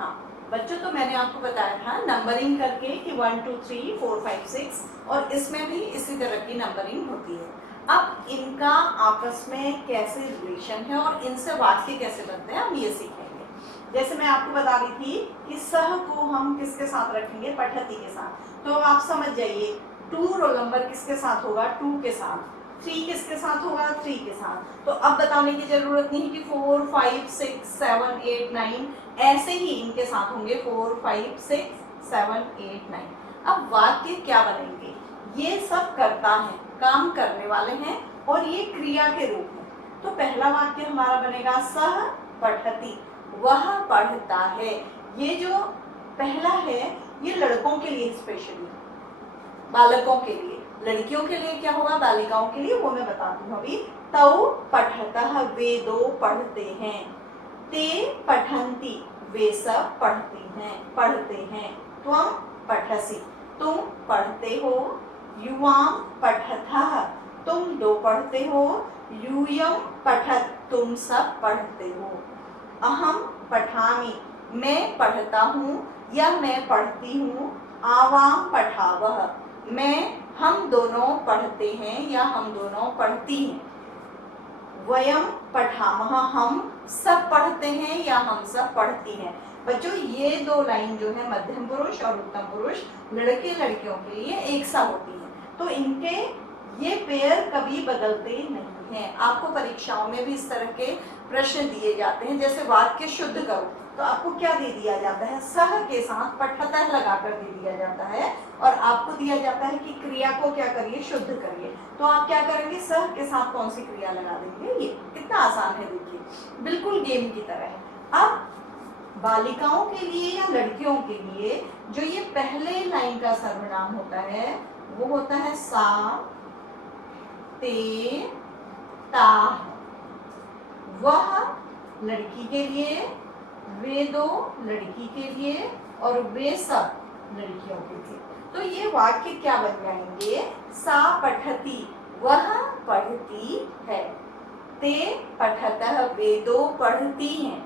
हाँ बच्चों, तो मैंने आपको बताया था नंबरिंग करके कि 1 2 3 4 5 6, और इसमें भी इसी तरह की नंबरिंग होती है। अब इनका आपस में कैसे रिलेशन है और इनसे वाक्य कैसे बनते हैं हम ये सीखेंगे। जैसे मैं आपको बता रही थी कि सह को हम किसके साथ रखेंगे, पठती के साथ। तो आप समझ जाइए 2 रोल नंबर किसके साथ होगा, 2 के साथ। 3 किसके साथ होगा, 3 के साथ। तो अब बताने की जरूरत नहीं कि 4 5 6 7 8 9 ऐसे ही इनके साथ होंगे 4 5 6 7 8 9। अब वाक्य क्या बनेंगे, ये सब करता है, काम करने वाले हैं और ये क्रिया के रूप में। तो पहला वाक्य हमारा बनेगा सह पठती, वह पढ़ता है। ये जो पहला है ये लड़कों के लिए स्पेशली, बालकों के लिए। लड़कियों के लिए क्या होगा, बालिकाओं के लिए, वो मैं बताती हूँ अभी। तौ पठतः, वे दो पढ़ते हैं। ते पठन्ति, वे सब पढ़ते हैं। त्वं पठसि, तुम पढ़ते हो। युवां पठतः, तुम दो पढ़ते हो। यूयं पठत, तुम सब पढ़ते हो। अहम पठामि, मैं पढ़ता हूँ या मैं पढ़ती हूँ। आवां पठावः, हम दोनों पढ़ते हैं या हम दोनों पढ़ती हैं। वयम पठामः, हम सब पढ़ते हैं या हम सब पढ़ती हैं। बच्चों ये दो लाइन जो है मध्यम पुरुष और उत्तम पुरुष, लड़के लड़कियों के लिए एक सा होती है। तो इनके ये पेयर कभी बदलते नहीं हैं। आपको परीक्षाओं में भी इस तरह के प्रश्न दिए जाते हैं, जैसे वाक्य शुद्ध करो, तो आपको क्या दे दिया जाता है, सह के साथ पठतः लगाकर दे दिया जाता है, और आपको दिया जाता है कि क्रिया को क्या करिए, शुद्ध करिए। तो आप क्या करेंगे, सह के साथ कौन सी क्रिया लगा देंगे। ये कितना आसान है, देखिए बिल्कुल गेम की तरह है। अब बालिकाओं के लिए या लड़कियों के लिए जो ये पहले लाइन का सर्वनाम होता है वो होता है सा, ते, ता। वह लड़की के लिए, वे दो लड़की के लिए, और वे सब लड़कियों के लिए। तो ये वाक्य क्या बन जाएंगे, सा पठती, वह पढ़ती है। ते पठतः, वे दो पढ़ती हैं।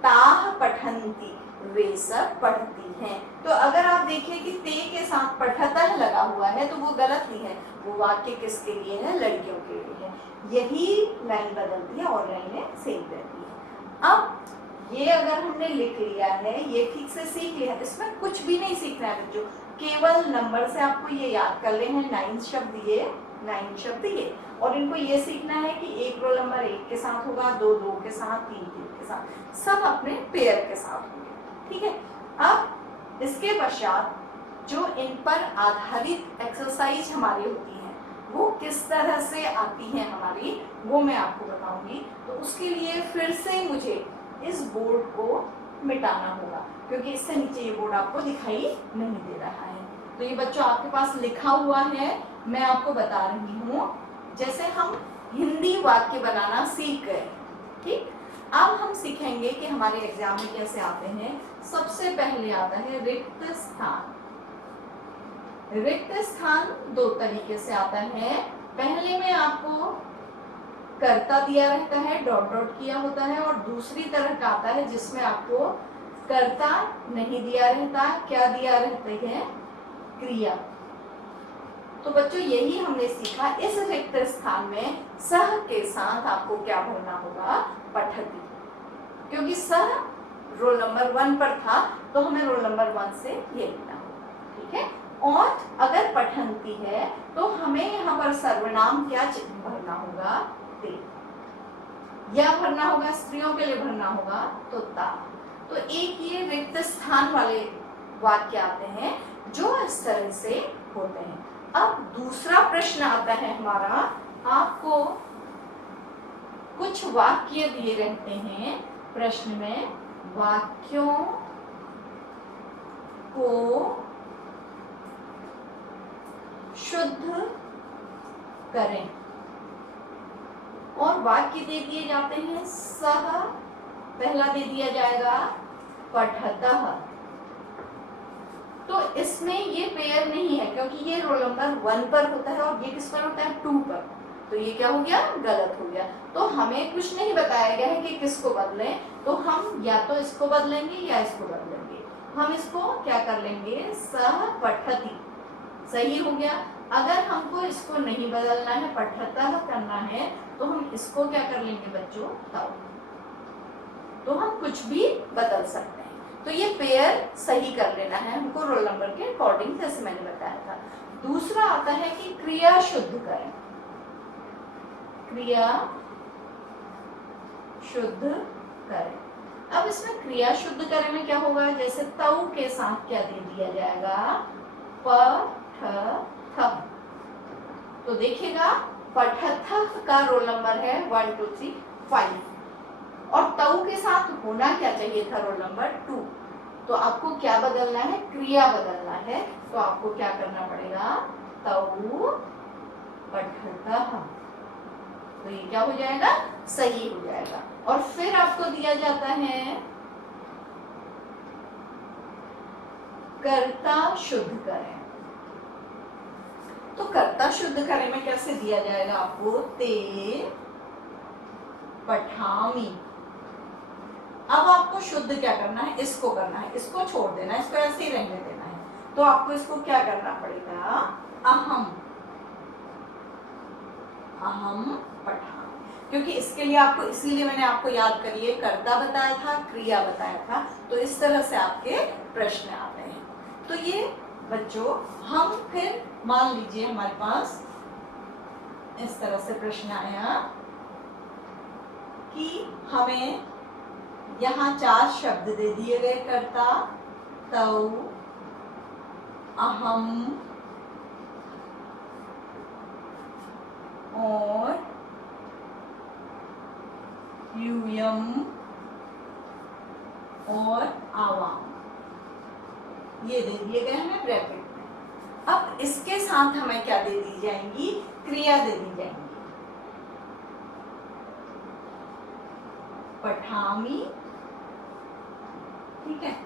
ताः पठन्ति, वे सब पढ़ती हैं। तो अगर आप देखिए कि ते के साथ पठतः लगा हुआ है तो वो गलत ही है, वो वाक्य किसके लिए है, लड़कियों के लिए है। यही लाइन बदलती है और लाइनें सेम रहती है। अब ये अगर हमने लिख लिया है, ये ठीक से सीख लिया, इसमें कुछ भी नहीं सीखना है बच्चों, केवल नंबर से आपको ये याद कर लेना है। 9 शब्द ये, 9 शब्द ये, और इनको ये सीखना है कि एक रोल नंबर 1 के साथ होगा, 2 2 के साथ, 3 3 के साथ, सब अपने पेयर के साथ होंगे। ठीक है। अब इसके पश्चात जो इन पर आधारित एक्सरसाइज हमारी होती है वो किस तरह से आती है हमारी, वो मैं आपको बताऊंगी। तो उसके लिए फिर से मुझे इस बोर्ड को मिटाना होगा, क्योंकि इससे नीचे ये बोर्ड आपको दिखाई नहीं दे रहा है। तो ये बच्चों आपके पास लिखा हुआ है, मैं आपको बता रही हूँ। जैसे हम हिंदी वाक्य बनाना सीख गए, ठीक, अब हम सीखेंगे कि हमारे एग्जाम में कैसे आते हैं। सबसे पहले आता है रिक्त स्थान। रिक्त स्थान 2 तरीके से आता है। पहले में आपको कर्ता दिया रहता है, डॉट डॉट किया होता है, और दूसरी तरह का आता है जिसमें आपको कर्ता नहीं दिया रहता, क्या दिया रहते हैं, क्रिया। तो बच्चों यही हमने सीखा। इस रिक्त स्थान में सह के साथ आपको क्या भरना होगा, पठती, क्योंकि सह रोल नंबर 1 पर था तो हमें रोल नंबर 1 से ये लिखना होगा। ठीक है। और अगर पठन्ति है तो हमें यहाँ पर सर्वनाम क्या भरना होगा, ते, या भरना होगा, स्त्रियों के लिए भरना होगा तो ता। तो एक ये रिक्त स्थान वाले वाक्य आते हैं जो इस तरह से होते हैं। अब दूसरा प्रश्न आता है हमारा, आपको कुछ वाक्य दिए रहते हैं प्रश्न में, वाक्यों को शुद्ध करें, और वाक्य दे दिए जाते हैं सह, पहला दे दिया जाएगा पठतः। तो इसमें ये पेयर नहीं है क्योंकि ये रोल नंबर 1 पर होता है और ये किस पर होता है, 2 पर। तो ये क्या हो गया, गलत हो गया। तो हमें कुछ नहीं बताया गया है कि किसको बदलें, तो हम या तो इसको बदलेंगे या इसको बदलेंगे। हम इसको क्या कर लेंगे, सह पठति, सही हो गया। अगर हमको इसको नहीं बदलना है, पठतः करना है, तो हम इसको क्या कर लेंगे बच्चों, तौ। तो हम कुछ भी बदल सकते हैं। तो ये पेयर सही कर लेना है हमको रोल नंबर के अकॉर्डिंग, जैसे मैंने बताया था। दूसरा आता है कि क्रिया शुद्ध करें, क्रिया शुद्ध करें। अब इसमें क्रिया शुद्ध करें में क्या होगा, जैसे तऊ के साथ क्या दे दिया जाएगा, पठथ। तो देखिएगा पठथ का रोल नंबर है 1 2 3 5 और तऊ के साथ होना क्या चाहिए था, रोल नंबर 2। तो आपको क्या बदलना है, क्रिया बदलना है। तो आपको क्या करना पड़ेगा, तऊ पठतः। तो ये क्या हो जाएगा, सही हो जाएगा। और फिर आपको दिया जाता है कर्ता शुद्ध करें। तो कर्ता शुद्ध करें में कैसे दिया जाएगा आपको, ते पठामी। अब आपको शुद्ध क्या करना है, इसको करना है, इसको छोड़ देना है, इसको ऐसे ही रहने देना है। तो आपको इसको क्या करना पड़ेगा, अहम, अहम पठामी। क्योंकि इसके लिए आपको, इसीलिए मैंने आपको याद करिए कर्ता बताया था, क्रिया बताया था। तो इस तरह से आपके प्रश्न आते हैं। तो ये बच्चों, हम फिर मान लीजिए हमारे पास इस तरह से प्रश्न आया कि हमें यहाँ 4 शब्द दे दिए गए, कर्ता, तौ, अहम और यूयम और आवाम, ये दे दिए गए हमें ब्रैकेट में। अब इसके साथ हमें क्या दे दी जाएंगी, क्रिया दे दी जाएंगी, पठामी, ठीक है,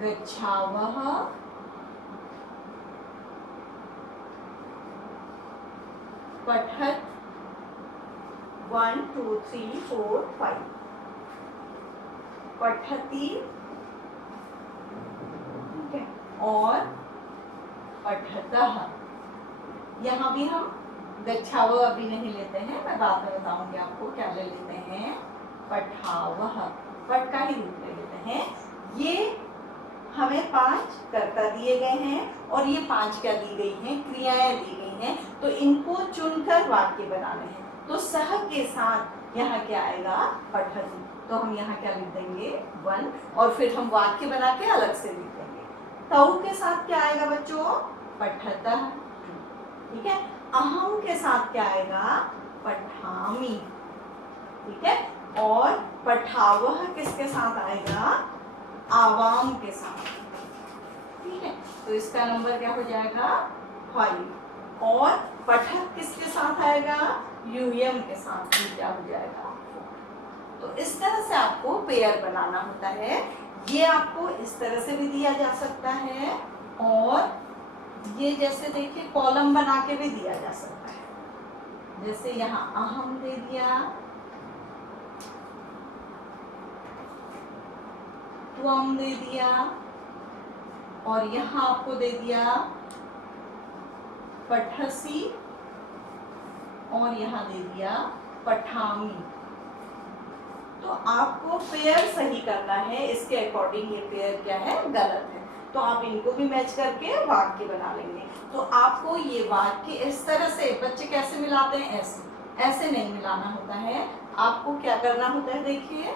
गच्छावः, पठत 1 2 3 4 5, पठती, ठीक है, और पठतः। यहाँ भी हम गच्छावः अभी नहीं लेते हैं, मैं बाद में बताऊंगी आपको क्या ले लेते हैं, पठावः, पट का ही रूप ले लेते हैं। ये हमें 5 कर्ता दिए गए हैं और ये 5 क्या दी गई हैं, क्रियाएं दी गई हैं। तो इनको चुनकर वाक्य बनाने हैं। तो सह के साथ यहाँ क्या आएगा, पठती। तो हम यहाँ क्या लिख देंगे, 1, और फिर हम वाक्य बना के अलग से लिख देंगे। तऊ के साथ क्या आएगा बच्चों, पठतः, ठीक है। अहम के साथ क्या आएगा, पठामी, ठीक है। और पठावः किसके साथ आएगा, आवाम के साथ, ठीक है। तो इसका नंबर क्या हो जाएगा, 5। और पठक किसके साथ आएगा, यूएम के साथ, ये क्या हो जाएगा, 4। तो इस तरह से आपको पेयर बनाना होता है। ये आपको इस तरह से भी दिया जा सकता है और ये जैसे देखिए कॉलम बना के भी दिया जा सकता है। जैसे यहाँ अहम दे दिया, त्वम दे दिया, और यहाँ आपको दे दिया पठसी, और यहाँ दे दिया पठामी। तो आपको पेयर सही करना है, इसके अकॉर्डिंग ये पेयर क्या है, गलत है। तो आप इनको भी मैच करके वाक्य बना लेंगे। तो आपको ये वाक्य इस तरह से, बच्चे कैसे मिलाते हैं, ऐसे नहीं मिलाना होता है। आपको क्या करना होता है, देखिए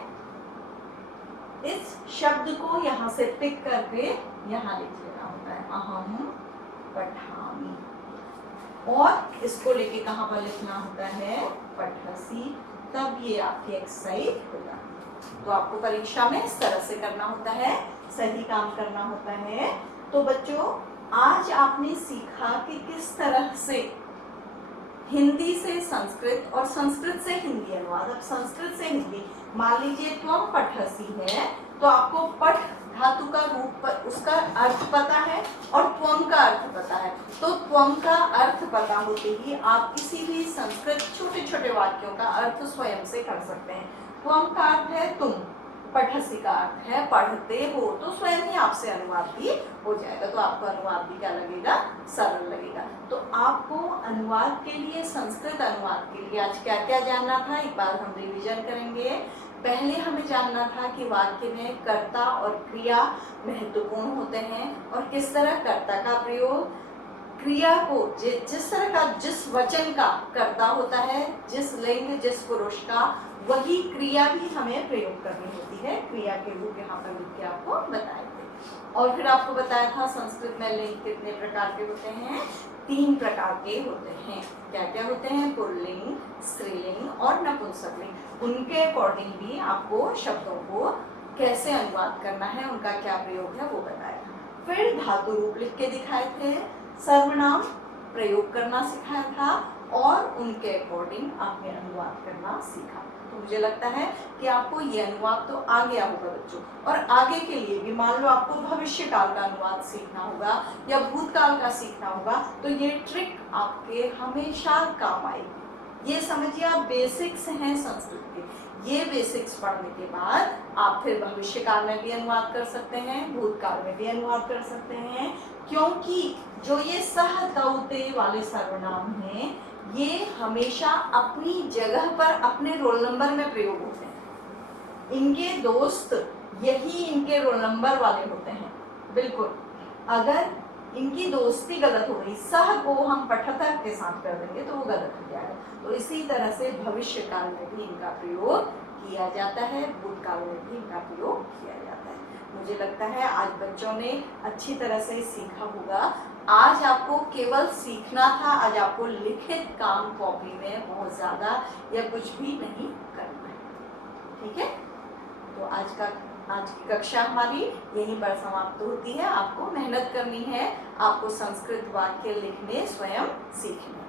इस शब्द को यहाँ से पिक करके यहाँ लिख लेना होता है, अहम पठामी, और इसको लेके कहाँ पर लिखना होता है, पठसी। तब ये आपकी एक्सरसाइज होगा। तो आपको परीक्षा में इस तरह से करना होता है, सही काम करना होता है। तो बच्चों, आज आपने सीखा कि किस तरह से हिंदी से संस्कृत और संस्कृत से हिंदी अनुवाद। अब संस्कृत से हिंदी, मान लीजिए त्वम पठसी है, तो आपको पठ धातु का रूप उसका अर्थ पता है और त्वम का अर्थ पता है। तो त्वम का अर्थ पता होते ही आप किसी भी संस्कृत छोटे छोटे वाक्यों का अर्थ स्वयं से कर सकते हैं। त्वम का अर्थ है तुम, पठसी का अर्थ है पढ़ते हो, तो स्वयं ही आपसे अनुवाद भी हो जाएगा। तो आपको अनुवाद भी क्या लगेगा, सरल लगेगा। तो आपको अनुवाद के लिए, संस्कृत अनुवाद के लिए आज क्या क्या जानना था, एक बार हम रिवीजन करेंगे। पहले हमें जानना था कि वाक्य में कर्ता और क्रिया महत्वपूर्ण होते हैं और किस तरह कर्ता का प्रयोग, क्रिया को जिस तरह का, जिस वचन का कर्ता होता है, जिस लिंग जिस पुरुष का, वही क्रिया भी हमें प्रयोग करनी होती है। क्रिया के रूप यहाँ पर लिख के आपको बताए थे। और फिर आपको बताया था संस्कृत में लिंग कितने प्रकार के होते हैं, 3 प्रकार के होते हैं। क्या क्या होते हैं, पुल्लिंग, स्त्रीलिंग और नपुंसकलिंग। उनके अकॉर्डिंग भी आपको शब्दों को कैसे अनुवाद करना है, उनका क्या प्रयोग है वो बताया था। फिर धातु रूप लिख के दिखाए थे, सर्वनाम प्रयोग करना सिखाया था और उनके अकॉर्डिंग आपने अनुवाद करना सीखा। तो मुझे लगता है कि आपको ये अनुवाद तो आ गया होगा बच्चों। और आगे के लिए भी मान लो आपको भविष्य काल का अनुवाद सीखना होगा या भूतकाल का सीखना होगा, तो ये ट्रिक आपके हमेशा काम आएगी। ये समझिए आप बेसिक्स हैं संस्कृत के। ये बेसिक्स पढ़ने के बाद आप फिर भविष्य काल में भी अनुवाद कर सकते हैं, भूतकाल में भी अनुवाद कर सकते हैं, क्योंकि जो ये सह दौते वाले सर्वनाम हैं ये हमेशा अपनी जगह पर अपने रोल नंबर में प्रयोग होते हैं। इनके दोस्त यही इनके रोल नंबर वाले होते हैं। बिल्कुल, अगर इनकी दोस्ती गलत हो गई, सह को हम पठता के साथ कर देंगे तो वो गलत हो जाएगा। तो इसी तरह से भविष्य काल में भी इनका प्रयोग किया जाता है, भूतकाल में भी इनका प्रयोग किया जाता है। मुझे लगता है आज बच्चों ने अच्छी तरह से सीखा होगा। आज आपको केवल सीखना था, आज आपको लिखित काम कॉपी में बहुत ज़्यादा या कुछ भी नहीं करना है। ठीक है, तो आज की कक्षा हमारी यहीं पर समाप्त होती है। आपको मेहनत करनी है, आपको संस्कृत वाक्य लिखने स्वयं सीखने।